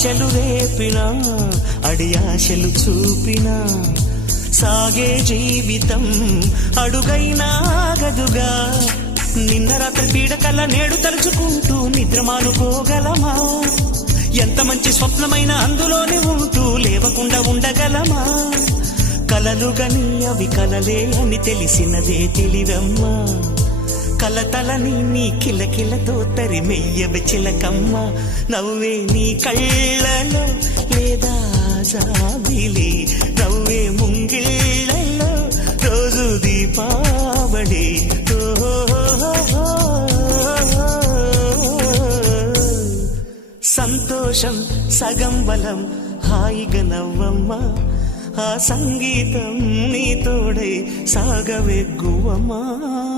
ఆశలు రేపినా అడియాశలు చూపినా సాగే జీవితం అడుగైనా ఆగదుగా. నిన్న రాత్రి పీడకల నేడు తలుచుకుంటూ నిద్రమానుకోగలమా? ఎంత మంచి స్వప్నమైన అందులోనే ఉంటూ లేవకుండా ఉండగలమా? కలలుగని అవి కలలే అని తెలిసినదే తెలివమ్మా. కలతలని నీ కిలకిలతో తరిమెయ్యవి చిలకమ్మ. నవ్వే నీ కళ్ళలో లేదా జాబిలి, నవ్వే ముంగిళ్ళలో రోజు దీపావళి. సంతోషం సగం బలం, హాయిగా నవ్వమ్మా. ఆ సంగీతం నీ తోడై సాగవెగ్గువమ్మా.